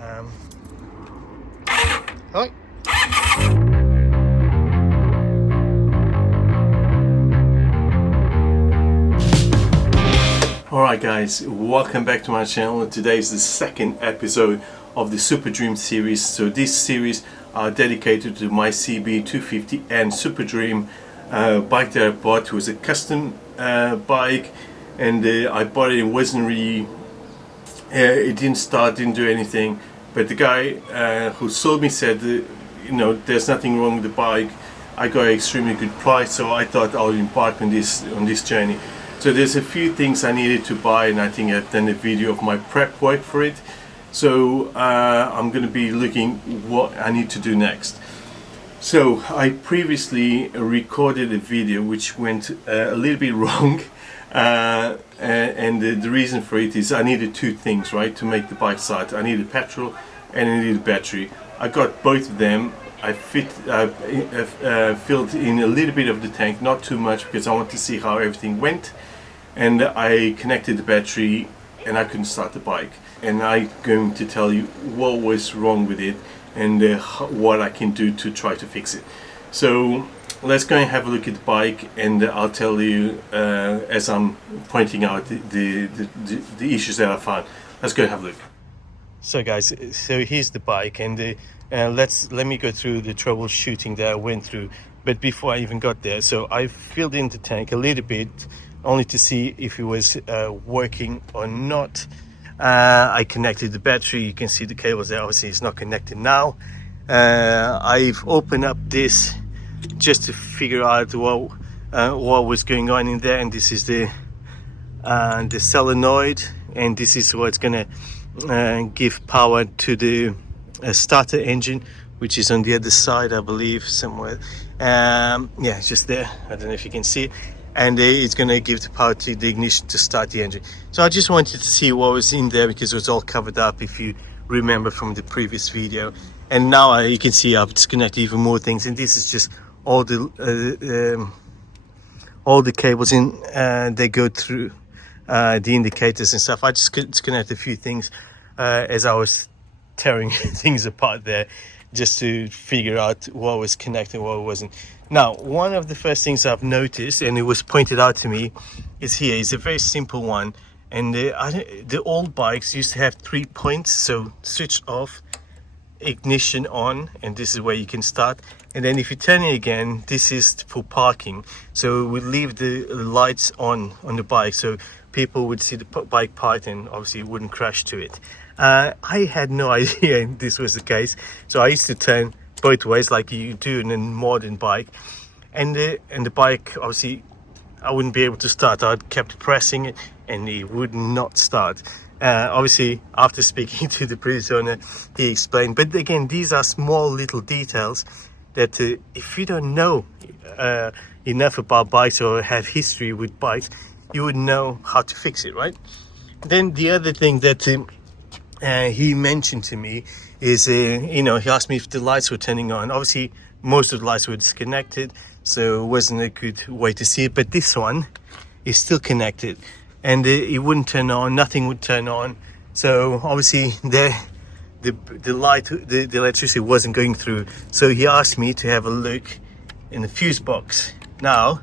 Hi. Alright guys, welcome back to my channel. Today is the second episode of the Super Dream series. So this series are dedicated to my CB250N Super Dream bike that I bought. It was a custom bike, and I bought it. It wasn't really, it didn't start, didn't do anything. But the guy who sold me said, you know, there's nothing wrong with the bike. I got an extremely good price, so I thought I'll embark on this journey. So there's a few things I needed to buy, and I think I've done a video of my prep work for it. So I'm going to be looking what I need to do next. So I previously recorded a video which went a little bit wrong, and the reason for it is I needed two things, right, to make the bike start. I needed petrol and I needed battery. I got both of them. I filled in a little bit of the tank, not too much, because I want to see how everything went. And I connected the battery and I couldn't start the bike. And I'm going to tell you what was wrong with it and what I can do to try to fix it. So let's go and have a look at the bike, and I'll tell you as I'm pointing out the issues that I found. Let's go and have a look. So guys, so here's the bike, and let me go through the troubleshooting that I went through. But before I even got there, so I filled in the tank a little bit, only to see if it was working or not. I connected the battery. You can see the cables there. Obviously it's not connected now. I've opened up this just to figure out what was going on in there, and this is the solenoid, and this is what's gonna give power to the starter engine, which is on the other side, I believe, somewhere. Yeah, it's just there. I don't know if you can see it. And it's going to give the power to the ignition to start the engine. So I just wanted to see what was in there, because it was all covered up, if you remember from the previous video. And now you can see I've disconnected even more things, and this is just all the cables in. They go through the indicators and stuff. I just disconnected a few things as I was tearing things apart there, just to figure out what was connected, what wasn't. Now, one of the first things I've noticed, and it was pointed out to me, is here. It's a very simple one, and the old bikes used to have 3 points. So switch off, ignition on, and this is where you can start. And then if you turn it again, this is for parking. So we leave the lights on the bike, so people would see the bike parked, and obviously it wouldn't crash to it. I had no idea this was the case, so I used to turn both ways like you do in a modern bike, and the bike, obviously I wouldn't be able to start. I kept pressing it and it would not start. Obviously after speaking to the previous owner, he explained, but again, these are small little details that if you don't know enough about bikes or had history with bikes, you would know how to fix it, right? Then the other thing that he mentioned to me is, you know, he asked me if the lights were turning on. Obviously most of the lights were disconnected, so it wasn't a good way to see it, but this one is still connected, and it wouldn't turn on, nothing would turn on. So obviously the light, the electricity wasn't going through. So he asked me to have a look in the fuse box. Now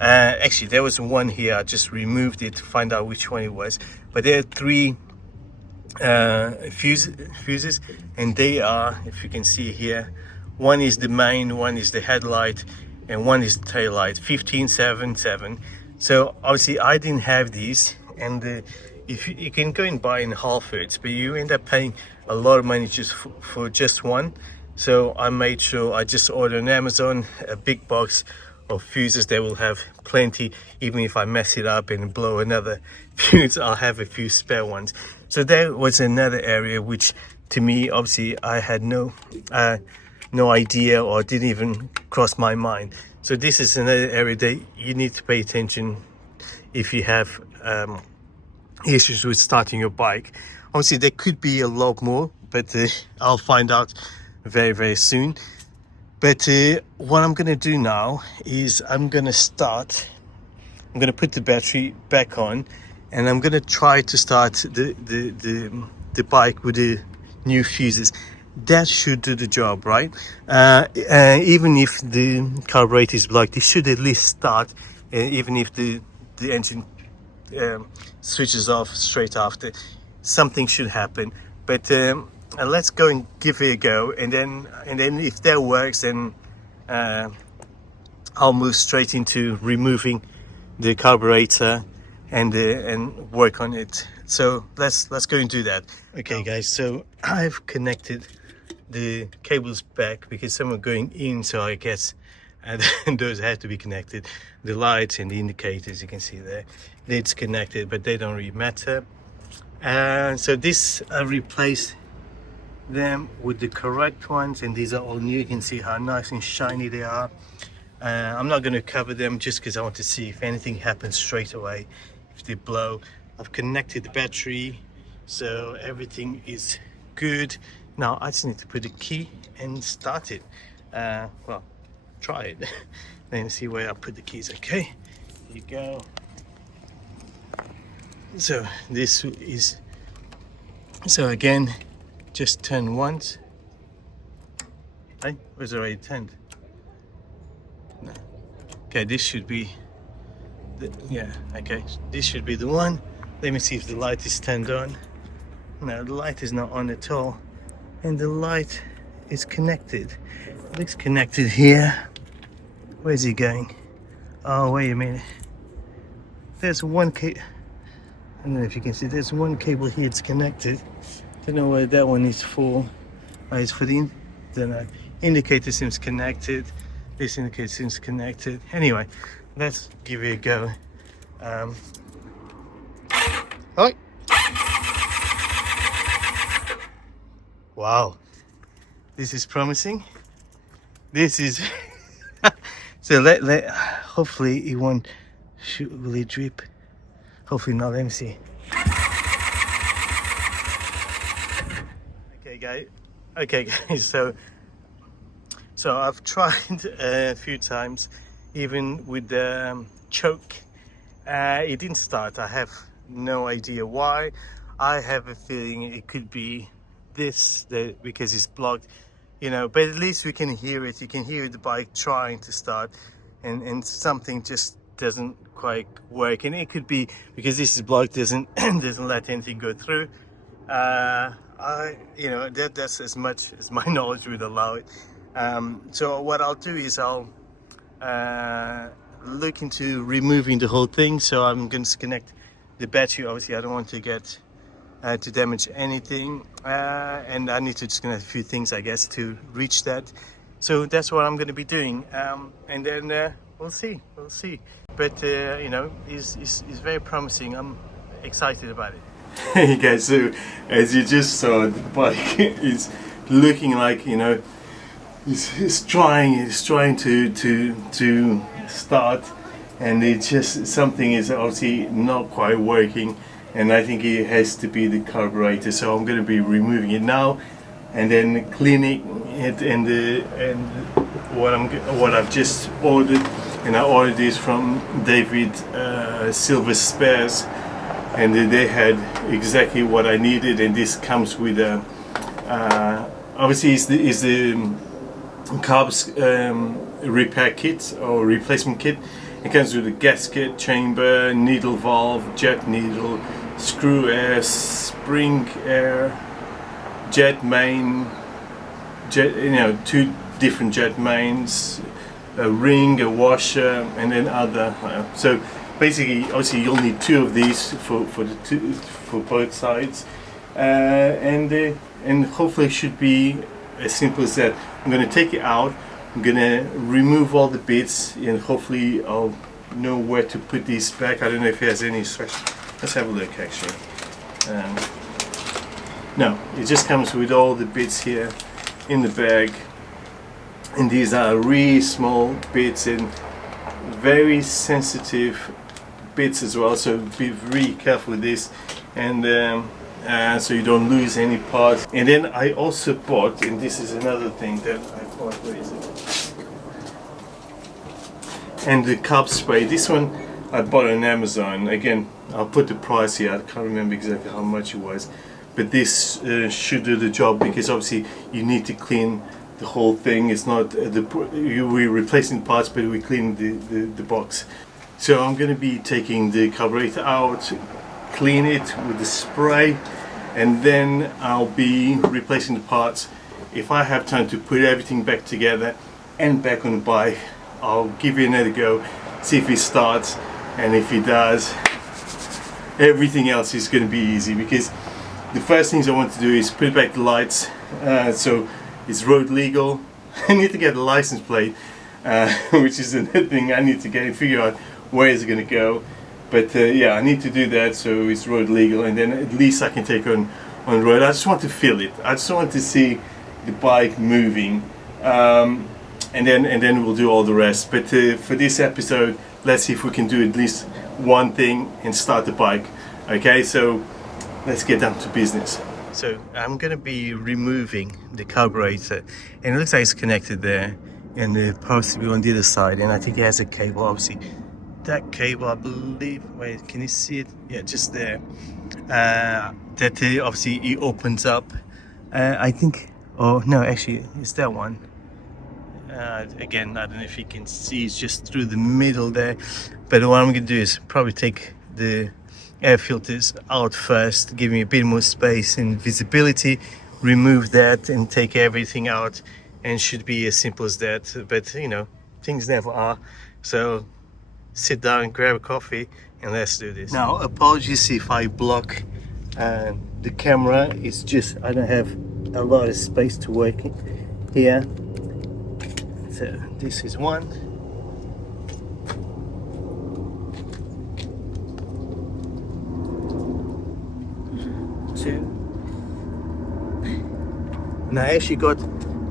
actually there was one here, I just removed it to find out which one it was, but there are 3 fuses, and they are, if you can see here, one is the main, one is the headlight, and one is the tail light, 1577. So obviously I didn't have these, and if you can go and buy in half hertz, but you end up paying a lot of money just for just one. So I made sure I just ordered on Amazon a big box of fuses. They will have plenty. Even if I mess it up and blow another fuse, I'll have a few spare ones. So there was another area which, to me, obviously I had no idea, or didn't even cross my mind. So this is another area that you need to pay attention if you have issues with starting your bike. Obviously there could be a lot more, but I'll find out very, very soon. But what I'm going to do now is I'm going to put the battery back on, and I'm going to try to start the bike with the new fuses. That should do the job, right? Even if the carburetor is blocked, it should at least start, even if the engine switches off straight after. Something should happen. But let's go and give it a go, and then if that works, then I'll move straight into removing the carburetor and work on it. So let's go and do that. Okay guys, so I've connected the cables back because some are going in, so I guess those have to be connected. The lights and the indicators, you can see there, it's connected, but they don't really matter. So this, I replaced them with the correct ones, and these are all new. You can see how nice and shiny they are. I'm not going to cover them just because I want to see if anything happens straight away, if they blow. I've connected the battery, so everything is good. Now I just need to put the key and start it. Well, try it. Then see where I put the keys. Okay, here you go. So this is, so again, just turn once. Hey, was already turned. No. Okay, this should be the, yeah, okay, this should be the one. Let me see if the light is turned on. No, the light is not on at all, and the light is connected. It looks connected here. Where's he going? Oh, wait a minute. There's one cable. I don't know if you can see, there's one cable here, it's connected. Don't know where that one is for. Oh, it's for the indicator seems connected. This indicator seems connected. Anyway, let's give it a go. Oh. Wow, this is promising. This is so let hopefully it won't shoot. Will it drip? Hopefully not. Let me see. Okay guys, so I've tried a few times, even with the choke. It didn't start. I have no idea why. I have a feeling it could be this, because it's blocked, you know, but at least we can hear it. You can hear the bike trying to start, and something just doesn't quite work. And it could be because this is blocked, doesn't let anything go through. You know, that's as much as my knowledge would allow it. So what I'll do is I'll look into removing the whole thing. So I'm going to disconnect the battery. Obviously I don't want to get to damage anything, and I need to disconnect a few things, I guess, to reach that. So that's what I'm going to be doing, and then we'll see. But you know, it's very promising. I'm excited about it. Hey guys, so as you just saw, the bike is looking like, you know, it's trying to start, and it's just something is obviously not quite working, and I think it has to be the carburetor. So I'm going to be removing it now and then cleaning it, and what I've just ordered, and I ordered this from David Silver Spares, and they had exactly what I needed. And this comes with a obviously is the Carb's repair kit or replacement kit. It comes with a gasket, chamber, needle valve, jet needle, screw air, spring air, jet main, you know, 2 different jet mains, a ring, a washer, and then other. So basically, obviously, you'll need 2 of these for both sides, and hopefully it should be as simple as that. I'm going to take it out. I'm going to remove all the bits, and hopefully I'll know where to put these back. I don't know if it has any instructions. Let's have a look actually. No, it just comes with all the bits here in the bag, and these are really small bits and very sensitive bits as well, so be really careful with this, and so you don't lose any parts. And then I also bought, and this is another thing that I bought, where is it? And the Carb spray. This one I bought on Amazon. Again, I'll put the price here. I can't remember exactly how much it was, but this should do the job, because obviously you need to clean the whole thing. It's not we're replacing parts, but we're cleaning the box. So I'm going to be taking the carburetor out, clean it with the spray, and then I'll be replacing the parts. If I have time to put everything back together and back on the bike, I'll give it another go, see if it starts, and if it does, everything else is going to be easy, because the first things I want to do is put back the lights, so it's road legal. I need to get a license plate, which is another thing I need to get and figure out where is it going to go. But yeah, I need to do that so it's road legal, and then at least I can take on the road. I just want to feel it. I just want to see the bike moving, and then we'll do all the rest. But for this episode, let's see if we can do at least one thing and start the bike. Okay, so let's get down to business. So I'm going to be removing the carburetor, and it looks like it's connected there, and the power to be on the other side, and I think it has a cable. Obviously that cable, I believe, wait, can you see it? Yeah, just there. That obviously it opens up, I think, oh no, actually it's that one. Again, I don't know if you can see, it's just through the middle there. But what I'm going to do is probably take the air filters out first, give me a bit more space and visibility, remove that and take everything out, and should be as simple as that. But you know, things never are. So sit down, grab a coffee, and let's do this. Now, apologies if I block the camera. It's just I don't have a lot of space to work here. So this is one. Two. And I actually got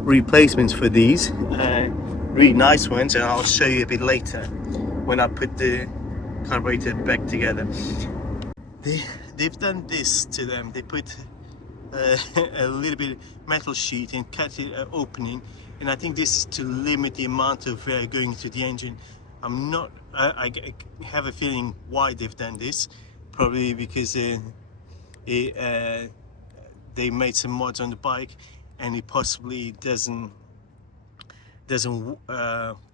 replacements for these, really nice ones, and I'll show you a bit later when I put the carburetor back together. They've done this to them. They put a little bit of metal sheet and cut it opening, and I think this is to limit the amount of air going through the engine. I have a feeling why they've done this. Probably because they made some mods on the bike, and it possibly doesn't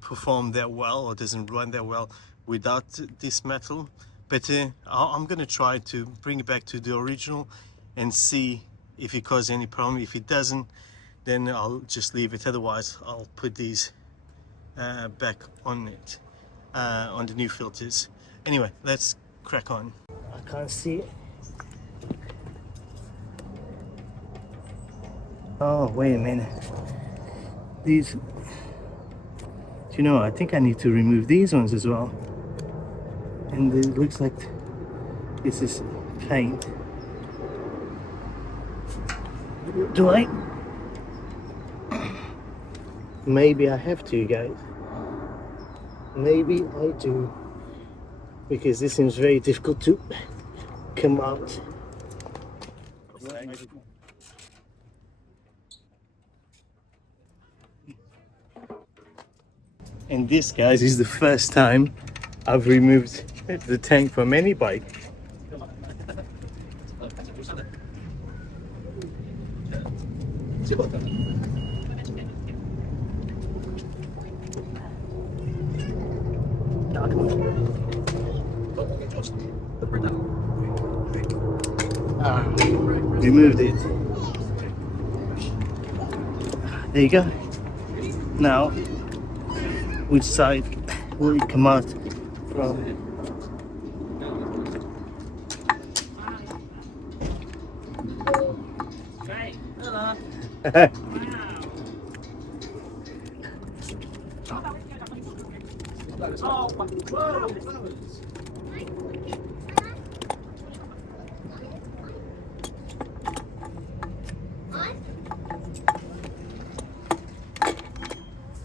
perform that well, or doesn't run that well without this metal. But I'm gonna try to bring it back to the original and see if it causes any problem. If it doesn't, then I'll just leave it. Otherwise, I'll put these back on it, on the new filters. Anyway, let's crack on. I can't see it. Oh, wait a minute. These, do you know, I think I need to remove these ones as well. And it looks like this is paint. Do I? Maybe I have to, guys. Maybe I do. Because this seems very difficult to come out. And this, guys, is the first time I've removed the tank from any bike. Removed it. There you go. Now, which side will it come out from?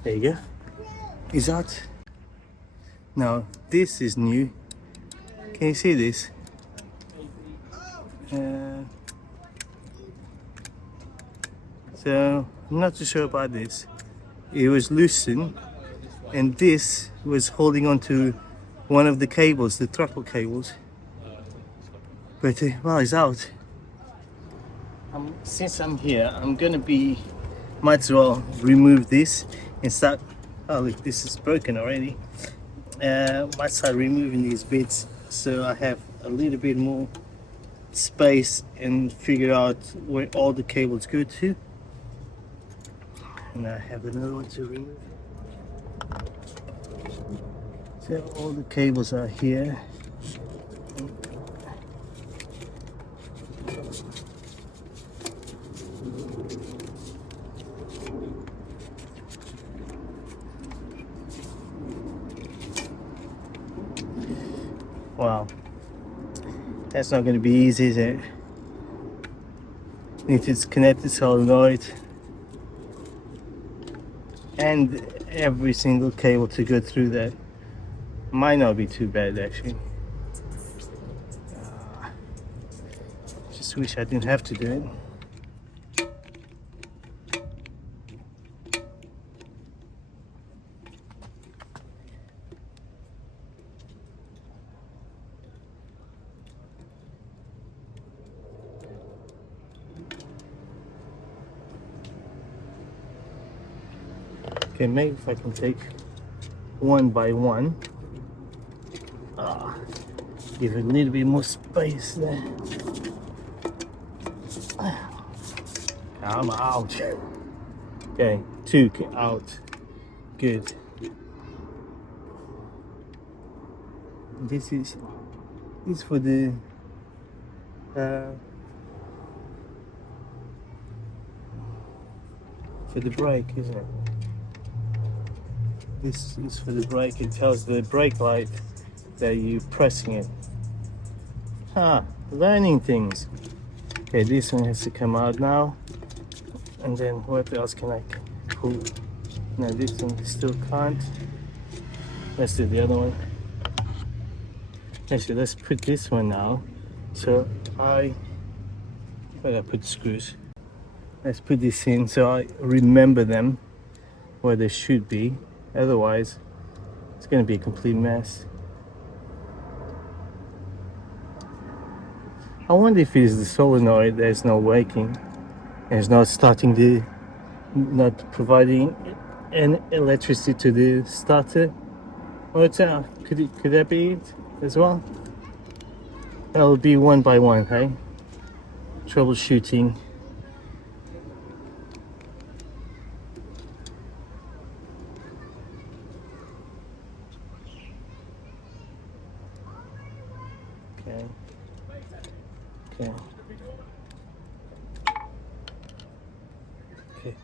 There you go. Is that? Now this is new. Can you see this? So I'm not too sure about this. It was loosened, and this was holding on to one of the cables, the throttle cables. But well, it's out. since I'm here, I'm gonna might as well remove this and start. Oh look, this is broken already. Might start removing these bits so I have a little bit more space and figure out where all the cables go to. And I have another one to remove. So all the cables are here. Wow, that's not going to be easy, is it? Need to connect the solenoid and every single cable to go through that. Might not be too bad actually. Just wish I didn't have to do it. Okay, maybe if I can take one by one. Give it a little bit more space there. I'm out. Okay, two out. Good. This is for the brake, isn't it? This is for the brake. It tells the brake light that you're pressing it. Learning things. Okay, this one has to come out now. And then what else can I pull? No, this one still can't. Let's do the other one. Actually, let's put this one now. So where did I put the screws? Let's put this in so I remember them where they should be. Otherwise, it's going to be a complete mess. I wonder if it's the solenoid that's not working and it's not not providing any electricity to the starter. Could that be it as well? That'll be one by one, hey? Troubleshooting. Okay.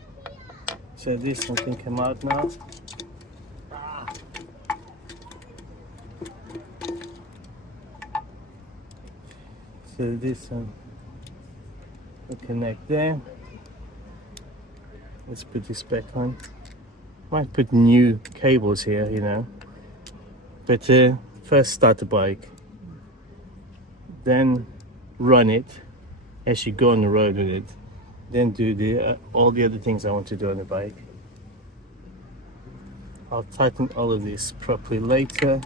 So this one can come out now. So this one will connect there. Let's put this back on. Might put new cables here, you know. But first start the bike. Then run it as you go on the road with it. Then do all the other things I want to do on the bike. I'll tighten all of this properly later.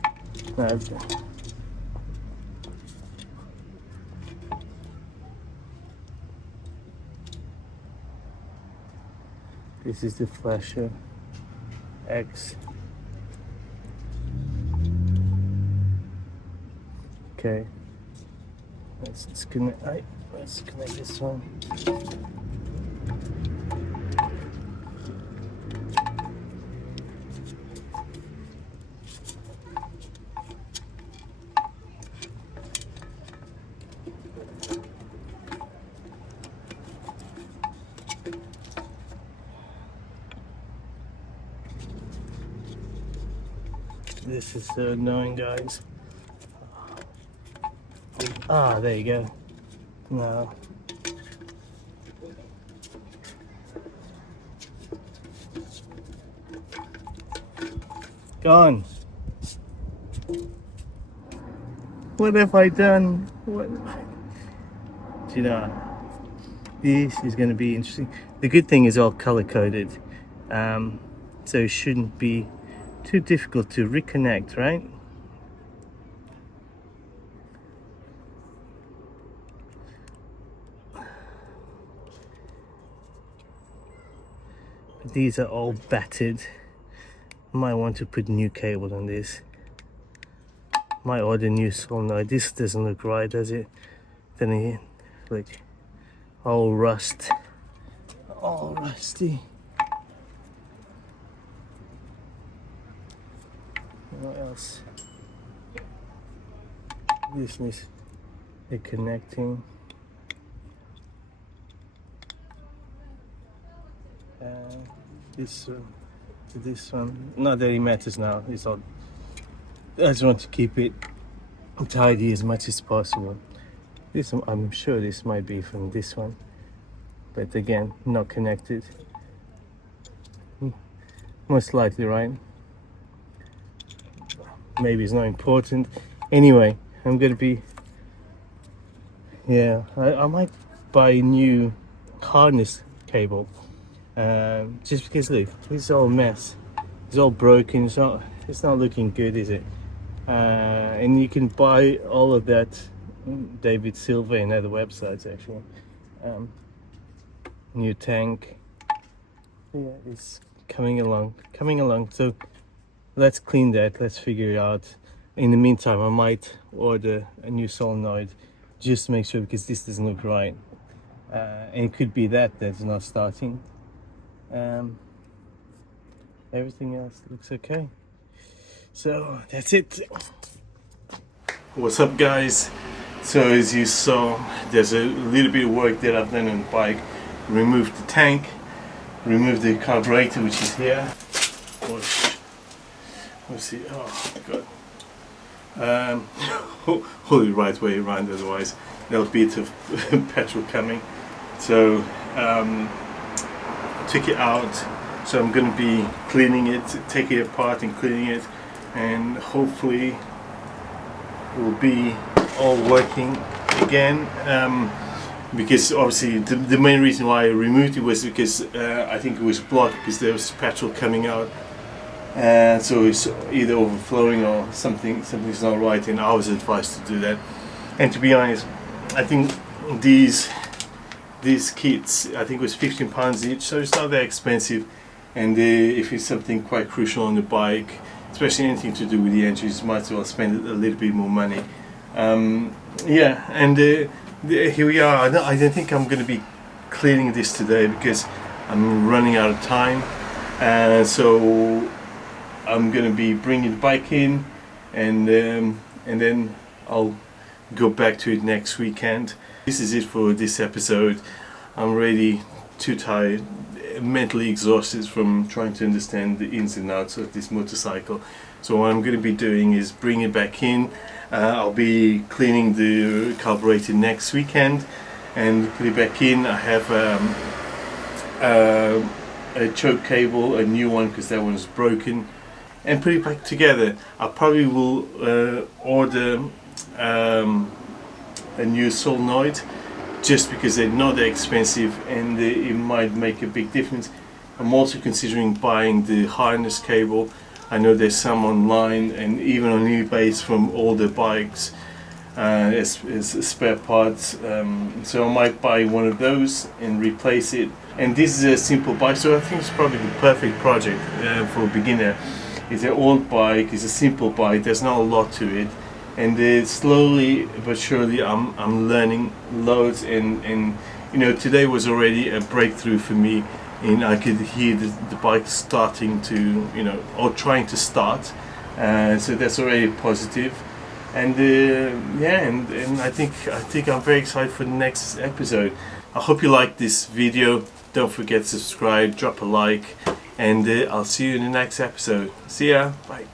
This is the flasher X. Okay. Let's connect this one. This is so annoying, guys. There you go. No. Gone. What have I done? What? Do you know? This is going to be interesting. The good thing is all color coded, so it shouldn't be too difficult to reconnect, right? These are all battered. Might want to put new cable on this. Might order new solenoid. This doesn't look right, does it? Then again, look, all rust, all rusty. What else? This needs a connecting. This one to this one. Not that it matters now. It's all. I just want to keep it tidy as much as possible. This one, I'm sure this might be from this one, but again, not connected. Most likely, right? Maybe it's not important. Anyway, I'm gonna be. Yeah, I might buy a new harness cable. Just because look, it's all a mess. It's all broken. It's not looking good, is it? And you can buy all of that David Silver and other websites actually. New tank. Yeah, it's coming along. So let's clean that. Let's figure it out. In the meantime, I might order a new solenoid just to make sure, because this doesn't look right. And it could be that's not starting. Everything else looks okay. So that's it. What's up, guys? So as you saw, there's a little bit of work that I've done on the bike. Removed the tank, removed the carburetor, which is here. Let's see. Oh god. Hold it right way around, otherwise there'll be a bit of petrol coming. So took it out, so I'm going to be cleaning it, taking it apart and cleaning it, and hopefully it will be all working again, because obviously the main reason why I removed it was because I think it was blocked because there was petrol coming out, and so it's either overflowing or something's not right, and I was advised to do that. And to be honest, I think these kits, I think it was £15 each, so it's not that expensive. And if it's something quite crucial on the bike, especially anything to do with the engines, you might as well spend a little bit more money. Yeah, and here we are. I don't think I'm going to be cleaning this today because I'm running out of time, and so I'm going to be bringing the bike in, and then I'll go back to it next weekend. This is it for this episode. I'm already too tired, mentally exhausted from trying to understand the ins and outs of this motorcycle. So what I'm going to be doing is bring it back in. I'll be cleaning the carburetor next weekend and put it back in. I have a choke cable, a new one because that one's broken, and put it back together. I probably will order a new solenoid, just because they're not that expensive and it might make a big difference. I'm also considering buying the harness cable. I know there's some online and even on eBay from older bikes as spare parts, so I might buy one of those and replace it. And this is a simple bike, so I think it's probably the perfect project for a beginner. It's an old bike, it's a simple bike, there's not a lot to it. And slowly but surely I'm learning loads, and you know, today was already a breakthrough for me, and I could hear the bike starting to, you know, or trying to start, so that's already positive. And yeah, and I think I'm very excited for the next episode. I hope you liked this video. Don't forget to subscribe, drop a like, and I'll see you in the next episode. See ya, bye.